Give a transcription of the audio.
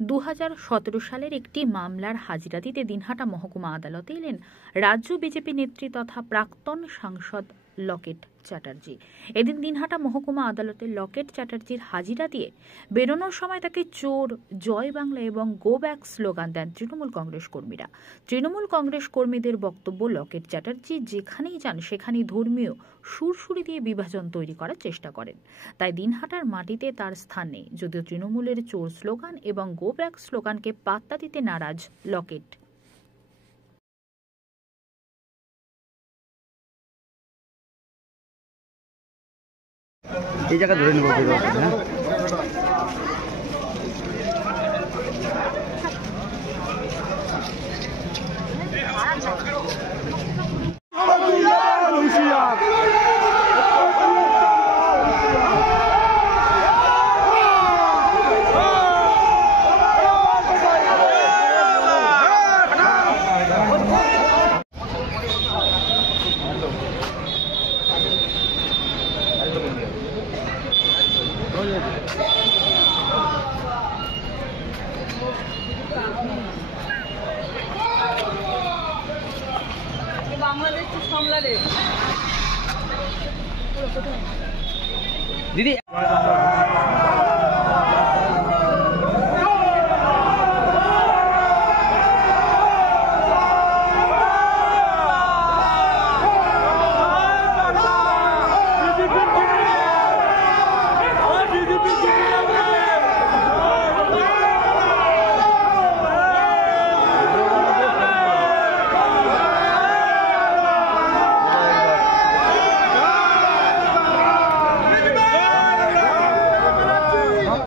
2017 সালের একটি মামলার হাজিরা দিতে দিনহাটা মহকুমা আদালতে এলেন রাজ্য বিজেপি নেত্রী তথা প্রাক্তন সাংসদ লকেট চ্যাটার্জি। এদিন দিনহাটা মহকুমা আদালতে লকেট চ্যাটার্জির হাজিরা দিয়ে বেরোনোর সময় তাকে চোর, জয় বাংলা এবং গো ব্যাক স্লোগান দেন তৃণমূল কংগ্রেস কর্মীরা। তৃণমূল কংগ্রেস কর্মীদের বক্তব্য, লকেট চ্যাটার্জি যেখানেই যান সেখানেই ধর্মীয় সুরসুরি দিয়ে বিভাজন তৈরি করার চেষ্টা করেন। তাই দিনহাটার মাটিতে তার স্থান নেই। যদিও তৃণমূলের চোর স্লোগান এবং গো ব্যাক স্লোগানকে পাত্তা দিতে নারাজ লকেট। এই জায়গা ধরে নেব। বাংলাদেশ সামলারে